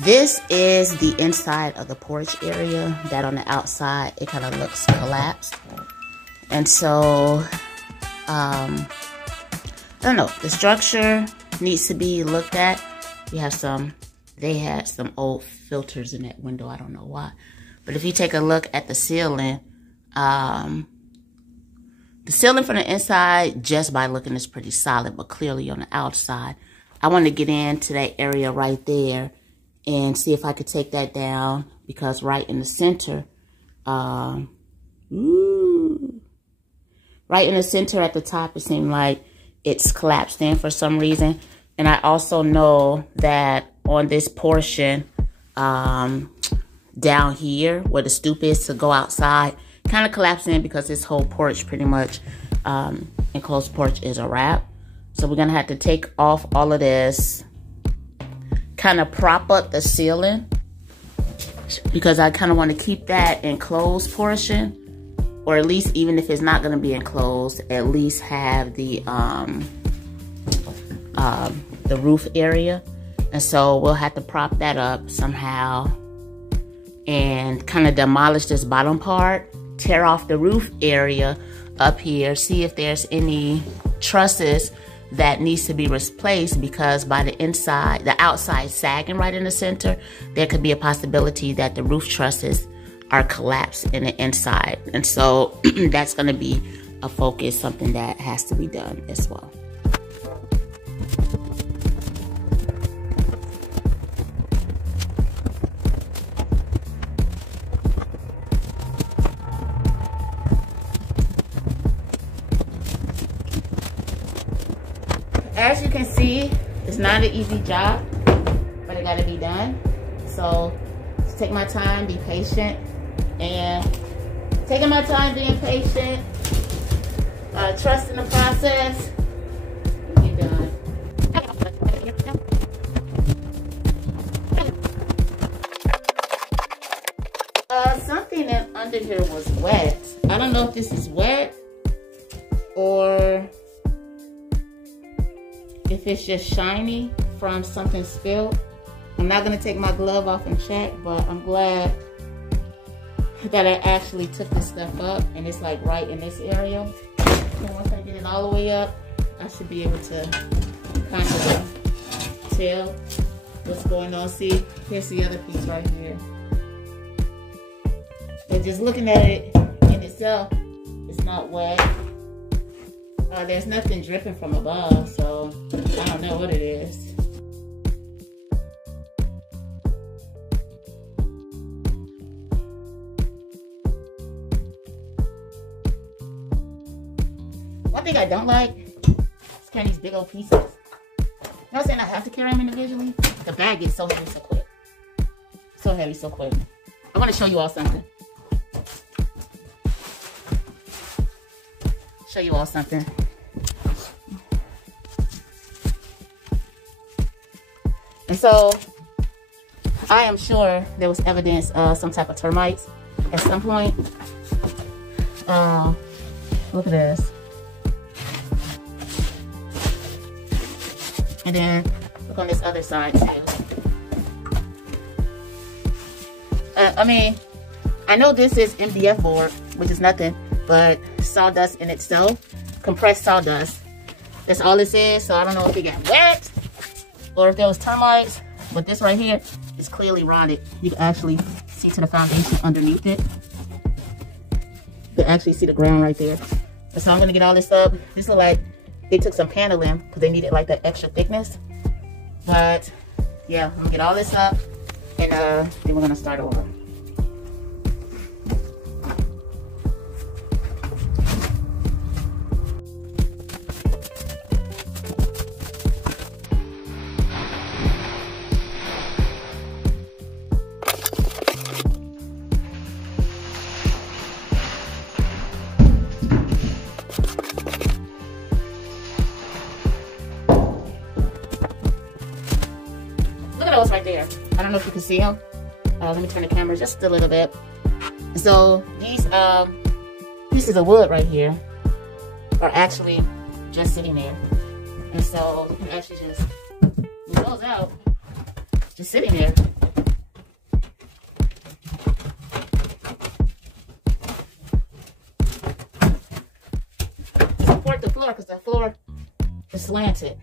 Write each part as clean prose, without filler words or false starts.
This is the inside of the porch area. That on the outside, it kind of looks collapsed. And so, I don't know, the structure needs to be looked at. They had some old filters in that window. I don't know why. But if you take a look at the ceiling from the inside, just by looking, is pretty solid, but clearly on the outside, I want to get into that area right there and see if I could take that down, because right in the center, right in the center at the top, it seemed like it's collapsed in for some reason. And I also know that on this portion down here where the stoop is to go outside, kind of collapsed in because this whole porch pretty much, enclosed porch, is a wrap. So we're going to have to take off all of this, kind of prop up the ceiling, because I kind of want to keep that enclosed portion, or at least, even if it's not going to be enclosed, at least have the roof area. And so we'll have to prop that up somehow and kind of demolish this bottom part, tear off the roof area up here, see if there's any trusses that needs to be replaced, because by the inside, the outside sagging right in the center, there could be a possibility that the roof trusses are collapsed in the inside. And so that's going to be a focus, something that has to be done as well. As you can see, it's not an easy job, but it got to be done. So just take my time, be patient, and taking my time, being patient, trusting the process, get done. Something under here was wet. I don't know if this is wet or if it's just shiny from something spilled. I'm not gonna take my glove off and check, but I'm glad that I actually took this stuff up, and it's like right in this area. And once I get it all the way up, I should be able to kind of tell what's going on. See, here's the other piece right here. But just looking at it in itself, it's not wet. There's nothing dripping from above, so I don't know what it is. One thing I don't like is carrying these big old pieces. You know what I'm saying? I have to carry them individually. The bag gets so heavy so quick. So heavy so quick. I want to show you all something. Show you all something. And so I am sure there was evidence of some type of termites at some point. Look at this. And then look on this other side too. I mean, I know this is MDF board, which is nothing but sawdust in itself, compressed sawdust. That's all this is. So I don't know if it got wet or if there was termites, but this right here is clearly rotted. You can actually see to the foundation underneath it. You can actually see the ground right there. And so I'm gonna get all this up. This look like they took some paneling because they needed like that extra thickness. But yeah, I'm gonna get all this up, and then we're gonna start over. Right there. I don't know if you can see them. Let me turn the camera just a little bit. So these pieces of wood right here are actually just sitting there. And so you can actually just move those out, just sitting there. slanted.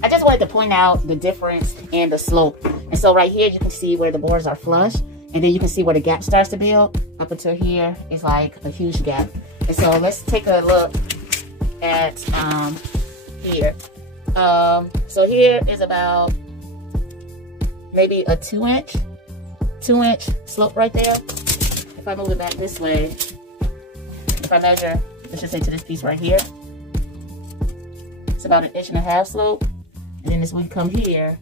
I just wanted to point out the difference in the slope. And so right here, you can see where the boards are flush. And then you can see where the gap starts to build. Up until here, it's like a huge gap. And so let's take a look at here. So here is about maybe a 2-inch slope right there. If I move it back this way, if I measure, let's just say to this piece right here, it's about 1.5 inches slope. And then as we come here,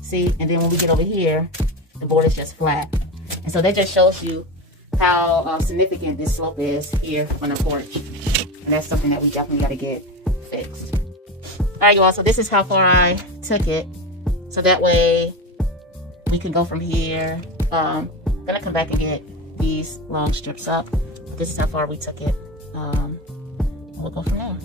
see, and then when we get over here, the board is just flat. And so that just shows you how significant this slope is here on the porch. And that's something that we definitely got to get fixed. All right, you all, so this is how far I took it. So that way we can go from here. I'm gonna come back and get these long strips up. This is how far we took it. We'll go from there.